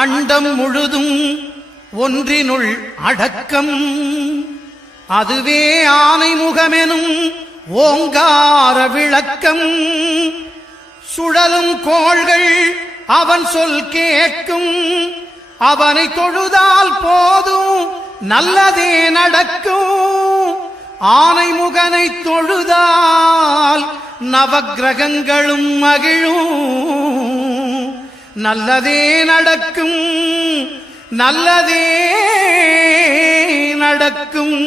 அண்டம் முழுதும் ஒன்றினுள் அடக்கம். அதுவே ஆனைமுகமெனும் ஓங்கார விளக்கம். சுழலும் கோள்கள் அவன் சொல் கேட்கும். அவனை தொழுதால் போதும் நல்லதே நடக்கும். ஆனைமுகனை தொழுதால் நவக்கிரகங்களும் மகிழும். நல்லதே நடக்கும், நல்லதே நடக்கும்.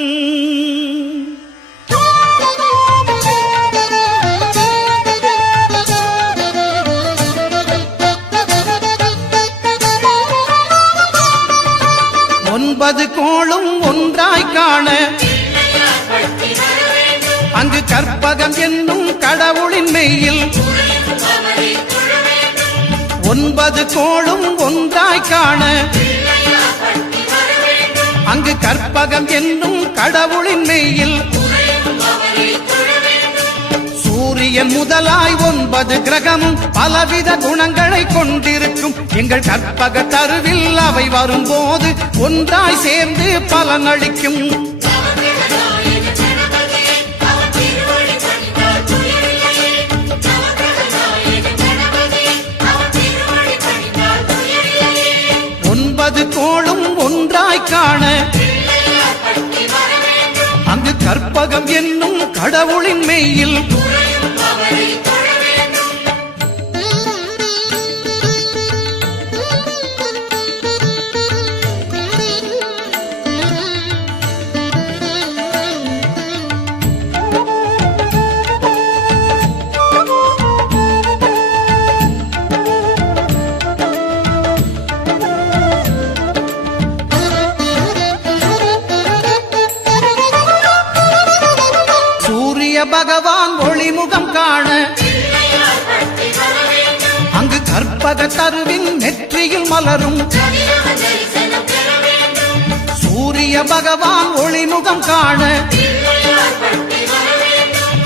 ஒன்பது கோளும் ஒன்றாய் காண அங்கு கற்பகம் என்னும் கடவுளின் மெய்யில். ஒன்பது கோளும் ஒன்றாய் காண அங்கு கற்பகம் என்னும் கடவுளின் மெய்யில். சூரியன் முதலாய் 9 கிரகமும் பலவித குணங்களை கொண்டிருக்கும். எங்கள் கற்பக தருவில் அவை வரும்போது ஒன்றாய் சேர்ந்து பலனளிக்கும். கோளும் ஒன்றாய் காண அங்கு கற்பகம் என்னும் கடவுளின் மெய்யில். பகவான் ஒளிமுகம் காண அங்கு கற்பக தருவின் நெற்றியில் மலரும். சூரிய பகவான் ஒளிமுகம் காண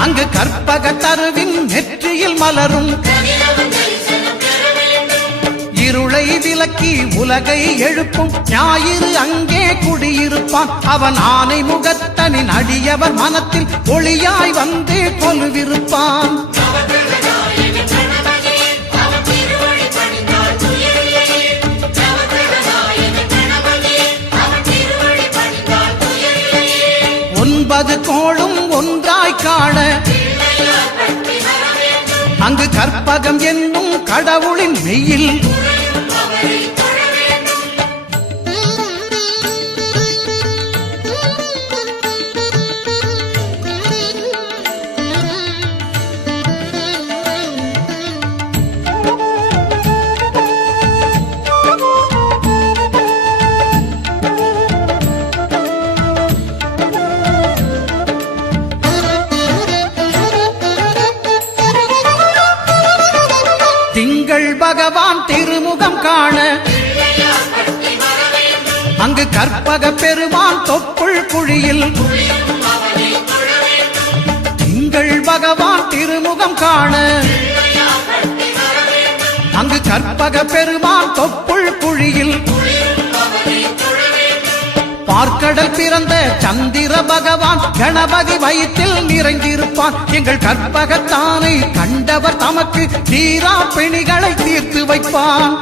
அங்கு கற்பக தருவின் நெற்றியில் மலரும். இருளை விலக்கி உலகை எழுப்பும் ஞாயிறு அங்கே குடியிருப்பான். அவன் ஆனை முகத்தனின் அடியவர் மனத்தில் ஒளியாய் வந்து கொலுவிருப்பான். ஒன்பது கோளும் ஒன்றாய் காண அங்கு கற்பகம் என்னும் கடவுளின் மெய்யில். திங்கள் பகவான் திருமுகம் காண அங்கு கற்பக பெருமான் தொப்புள் குழியில். திங்கள் பகவான் திருமுகம் காண அங்கு கற்பக பெருமான் தொப்புள் குழியில். பார்க்கடல் பிறந்த சந்திர பகவான் கணபதி வயிற்றில் நிறைந்திருப்பான். எங்கள் கற்பகத்தானை கண்டவர் தமக்கு தீரா பிணிகளை தீர்த்து வைப்பான்.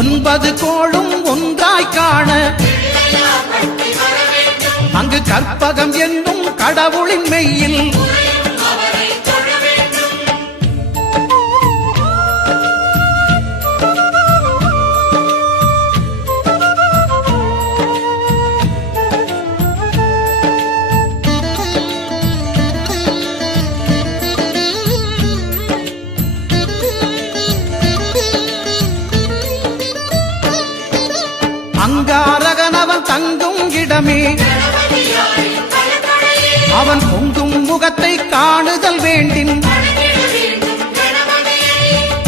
ஒன்பது கோளும் ஒன்றாய் காண அங்கு கற்பகம் என்னும் கடவுளின் மெய்யில். அங்காரகனவன் தங்கும் இடமே அவன் பொங்கும் முகத்தை காணுதல் வேண்டின்.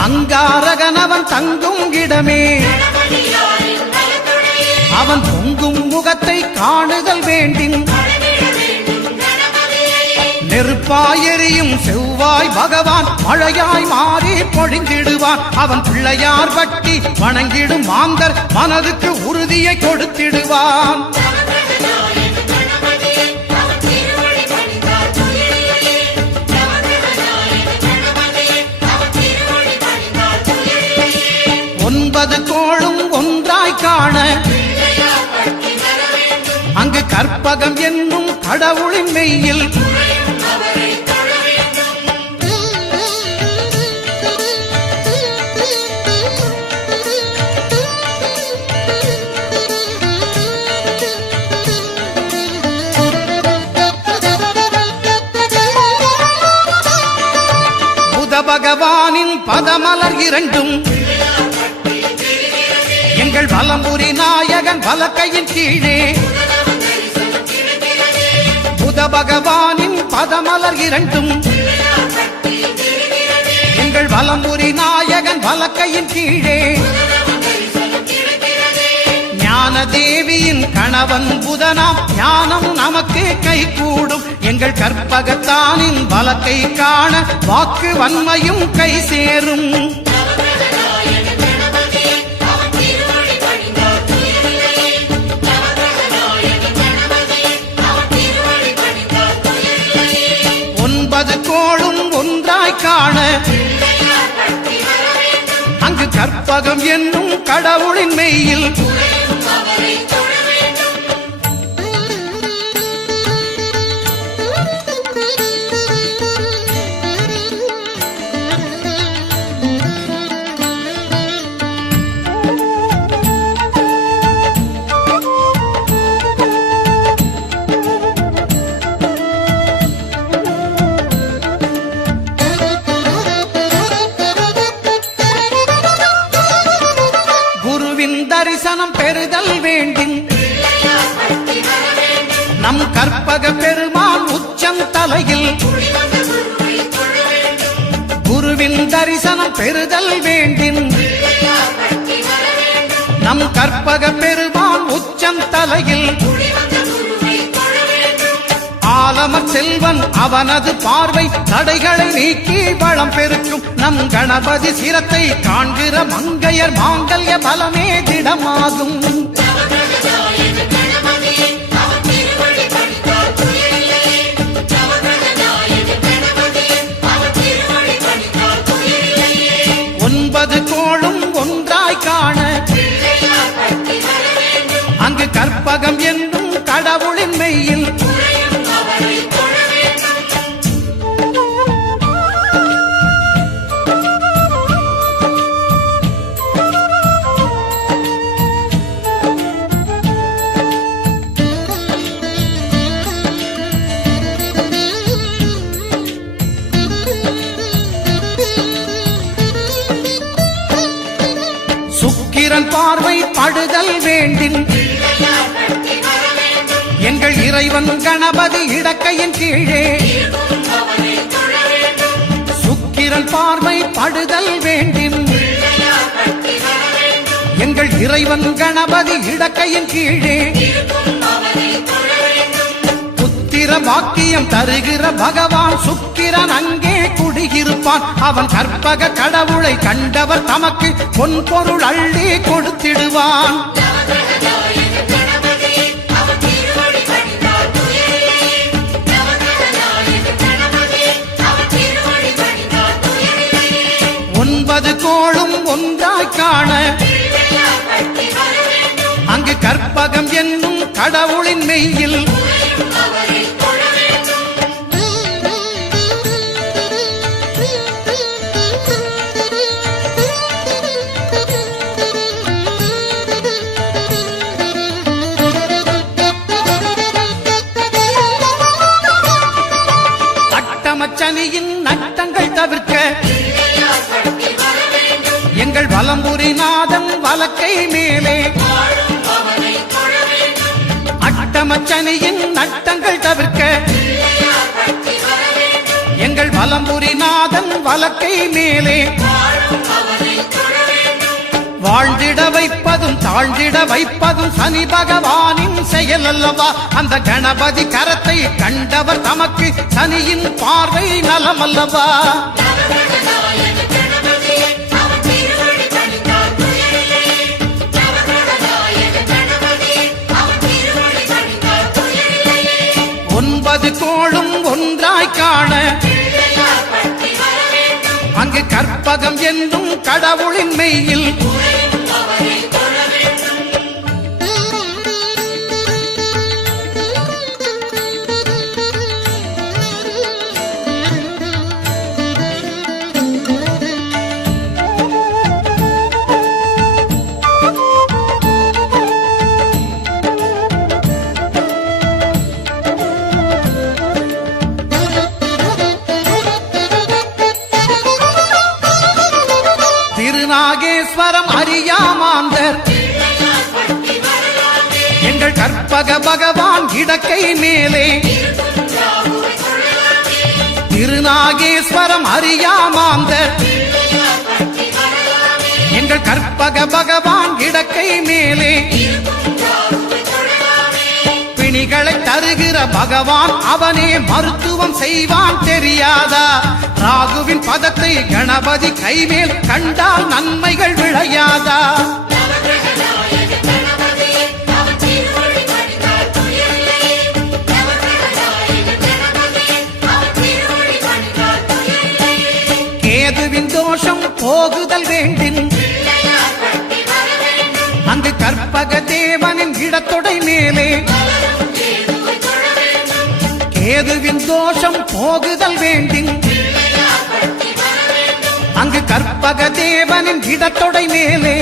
அங்காரகனவன் தங்கும் இடமே அவன் பொங்கும் முகத்தை காணுதல் வேண்டின். நெருப்பாயெரியும் செவ்வாய் பகவான் மழையாய் மாறி பொழிந்திடுவான். அவன் பிள்ளையார் பட்டி வணங்கிடும் மாந்தர் மனதுக்கு உறுதியை கொடுத்திடுவான். ஒன்பது கோளும் ஒன்றாய் காண அங்கு கற்பகம் என்னும் கடவுளின் மெய்யில் புத பகவானின் பதமலர் இரண்டும் எங்கள் வலம்புரி நாயகன் வலக்கையின் கீழே புத பகவானின் பதமலர் இரண்டும் எங்கள் வலம்புரி நாயகன் வலக்கையின் கீழே ஞான தேவியின் கணவன் புதனாம் ஞானம் நமக்கு கைகூடும். எங்கள் கற்பகத்தானின் வலக்கை காண வாக்கு வன்மையும் கை சேரும். ஒன்பது கோளும் ஒன்றாய் காண அங்கு கற்பகம் என்னும் கடவுளின் மெய்யில் தரிசனம் பெறுதல் வேண்டின் நம் கற்பக பெருமான் உச்சம் தலையில் குருவின் தரிசனம் பெறுதல் வேண்டின் நம் கற்பக பெருமான் உச்சம் தலையில் ஆலமர் செல்வன் அவனது பார்வை தடைகளை நீக்கி வளம் பெருக்கும். நம் கணபதி சிரத்தை காண்கிற மங்கையர் மாங்கல்ய பலமே திடமாகும். ஒன்பது கோளும் ஒன்றாய் காண அங்கு கற்பகம் என்னும் கடவுளின் மெய்யில் சுக்கிரன் பார்வை படுதல் வேண்டின் எங்கள் இறைவன் கணபதி இடக்கையின் கீழே சுக்கிரன் பார்வை படுதல் வேண்டின் எங்கள் இறைவன் கணபதி இடக்கையின் கீழே புத்திர வாக்கியம் தருகிற பகவான் சுக்கிரன் அங்கே குடியிருப்பான். அவன் கற்பக கடவுளை கண்டவர் தமக்கு பொன் பொருள் அள்ளி கொடுத்திடுவான். ஒன்பது கோளும் ஒன்றாய் காண அங்கு கற்பகம் என்னும் கடவுளின் மெய்யில் அட்டமச்சனியின் நட்டங்கள் தவிர்க்க எங்கள் வலம்புரி நாதன் வலக்கை மேலே அட்டமச்சனியின் நட்டங்கள் தவிர்க்க எங்கள் வலம்புரி நாதன் வலக்கை மேலே வாழ்ந்திட வைப்பதும் தாழ்ந்திட வைப்பதும் சனி பகவானின் செயல் அல்லவா. அந்த கணபதி கரத்தை கண்டவர் தமக்கு சனியின் பார்வை நலமல்லவா. ஒன்பது கோளும் ஒன்றாய் காண அங்கு கற்பகம் என்னும் கடவுளின் மெய்யில் திருநாகேஸ்வரம் அறியாமாந்தர் எங்கள் கற்பக பகவான் இடக்கை மேலே. திருநாகேஸ்வரம் அறியாமாந்தர் எங்கள் கற்பக பகவான் இடக்கை மேலே. பிணிகளை தருகிற பகவான் அவனே மருத்துவம் செய்வான் தெரியாதா. ராகுவின் பதத்தை கணபதி கைமேல் கண்டால் நன்மைகள் விளையாதா. கேதுவின் தோஷம் போகுதல் வேண்டின் அங்கு கற்பக தேவனின் இடத்தொடை மேலே. கேதுவின் தோஷம் போகுதல் வேண்டின் அங்கு கற்பக தேவனின் இடத்தொடை மேலே.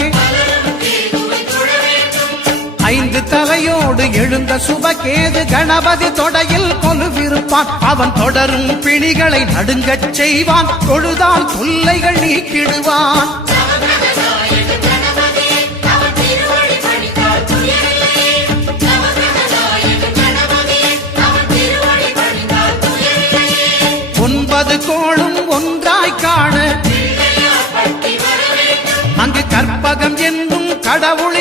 ஐந்து தலையோடு எழுந்த சுபகேது கணபதி தொடையில் கொலுவிருப்பான். அவன் தொடரும் பிணிகளை நடுங்கச் செய்வான். தொழுதால் தொல்லைகள் நீக்கிடுவான். ஒன்பது கோளும் ஒன்றாய் காண அங்கு கற்பகம் என்னும் கடவுள்